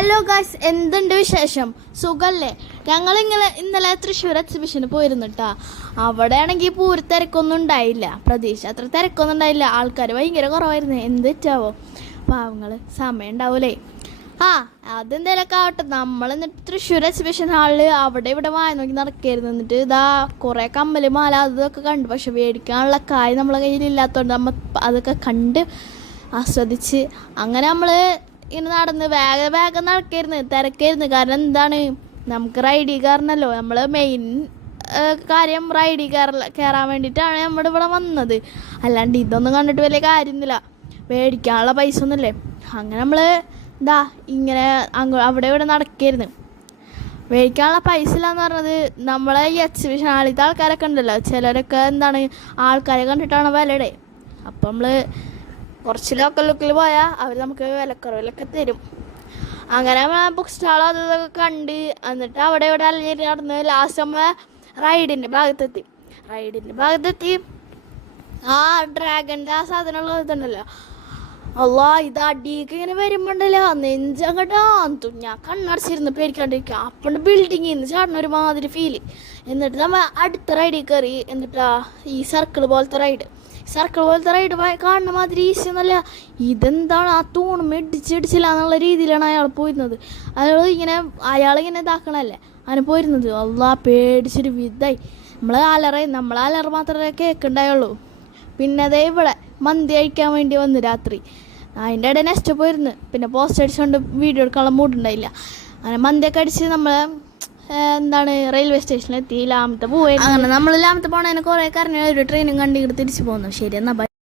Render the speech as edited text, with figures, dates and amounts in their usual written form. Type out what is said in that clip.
Hello guys, എന്തുണ്ട് വിശേഷം? സുഖല്ലേ? ഞങ്ങൾ ഇന്നലെ തൃശ്ശൂർ എക്സിബിഷന് പോയിരുന്നു കേട്ടോ. അവിടെ ആണെങ്കിൽ പൂര തിരക്കൊന്നും ഉണ്ടായില്ല. പ്രതീക്ഷ അത്ര തിരക്കൊന്നും ഉണ്ടായില്ല. ആൾക്കാർ ഭയങ്കര കുറവായിരുന്നു. എന്ത് വെച്ചാവോ പാവങ്ങൾ, സമയം ഉണ്ടാവൂലേ. അതെന്തേലൊക്കെ ആവട്ടെ. നമ്മൾ എന്നിട്ട് തൃശ്ശൂർ എക്സിബിഷൻ ഹാളിൽ അവിടെ ഇവിടെ വായ നോക്കി നടക്കായിരുന്നു. എന്നിട്ട് ഇതാ കുറേ കമ്മൽ മാല അതൊക്കെ കണ്ടു. പക്ഷെ മേടിക്കാനുള്ള കായ് നമ്മളെ കയ്യിലില്ലാത്തതുകൊണ്ട് നമ്മൾ അതൊക്കെ കണ്ട് ആസ്വദിച്ച് അങ്ങനെ നമ്മൾ ഇങ്ങനെ നടന്ന് വേഗം നടക്കായിരുന്നു. തിരക്കായിരുന്നു. കാരണം എന്താണ്, നമുക്ക് റൈഡിൽ കയറണമല്ലോ. നമ്മൾ മെയിൻ കാര്യം റൈഡിൽ കയറാൻ വേണ്ടിയിട്ടാണ് നമ്മുടെ ഇവിടെ വന്നത്. അല്ലാണ്ട് ഇതൊന്നും കണ്ടിട്ട് വലിയ കാര്യമൊന്നുമില്ല. മേടിക്കാനുള്ള പൈസ ഒന്നുമില്ലേ. അങ്ങനെ നമ്മൾ ഇങ്ങനെ അവിടെ ഇവിടെ നടക്കായിരുന്നു. മേടിക്കാനുള്ള പൈസ ഇല്ലാന്ന് പറഞ്ഞത് നമ്മളെ ഈ എക്സിബിഷൻ ആളിത്തെ ആൾക്കാരൊക്കെ ഉണ്ടല്ലോ, ചിലരൊക്കെ എന്താണ് ആൾക്കാരെ കണ്ടിട്ടാണ് വിലയുടെ. അപ്പം നമ്മൾ കുറച്ച് ലോക്കൽ ലുക്കിൽ പോയാൽ അവർ നമുക്ക് വിലക്കുറവിലൊക്കെ തരും. അങ്ങനെ ബുക്ക് സ്റ്റാൾ അത് ഇതൊക്കെ കണ്ട് എന്നിട്ട് അവിടെ ഇവിടെ അലഞ്ഞിട്ട് നടന്ന് ലാസ്റ്റ് നമ്മൾ റൈഡിൻ്റെ ഭാഗത്തെത്തി. ഡ്രാഗൻ്റെ സാധനമുള്ള ഇതുണ്ടല്ലോ, ഇത് അടിയൊക്കെ ഇങ്ങനെ വരുമ്പോണ്ടല്ലോ നെഞ്ചങ്ങോട്ട് ഞാൻ കണ്ണടച്ചിരുന്ന് പേടിക്കാണ്ടിരിക്കുക. അപ്പം ബിൽഡിങ്ങിൽ നിന്ന് ചാടുന്ന ഒരു മാതിരി ഫീല്. എന്നിട്ട് നമ്മൾ അടുത്ത റൈഡിൽ കയറി. എന്നിട്ടാ ഈ സർക്കിൾ പോലത്തെ റൈഡ് കാണുന്ന മാതിരി ഈസിയൊന്നുമല്ല. ഇതെന്താണ്, ആ തൂണും ഇടിച്ചില്ല എന്നുള്ള രീതിയിലാണ് അയാൾ പോയിരുന്നത്. അയാളിങ്ങനെ ഇതാക്കണല്ലേ അങ്ങനെ പോയിരുന്നത്. പേടിച്ചൊരു വിധായി. നമ്മൾ അലറ മാത്രമേ കേൾക്കുന്നുണ്ടായുള്ളൂ. പിന്നെ അതേ ഇവിടെ മന്തി കഴിക്കാൻ വേണ്ടി വന്നു രാത്രി. അതിൻ്റെ ഇടയിൽ നെക്സ്റ്റ് പോയിരുന്നു. പിന്നെ പോസ്റ്റ് അടിച്ചുകൊണ്ട് വീഡിയോ എടുക്കാനുള്ള മൂടുണ്ടായില്ല. അങ്ങനെ മന്തിയൊക്കെ അടിച്ച് നമ്മൾ റെയിൽവേ സ്റ്റേഷനിലെത്തി. ലാമത്തെ പോയി. അങ്ങനെ നമ്മൾ ലാമത്തെ പോണതിന് കുറേ കരഞ്ഞ ഒരു ട്രെയിനും കണ്ടിട്ട് തിരിച്ചു പോകുന്നു. ശരി, എന്നാൽ ബൈ.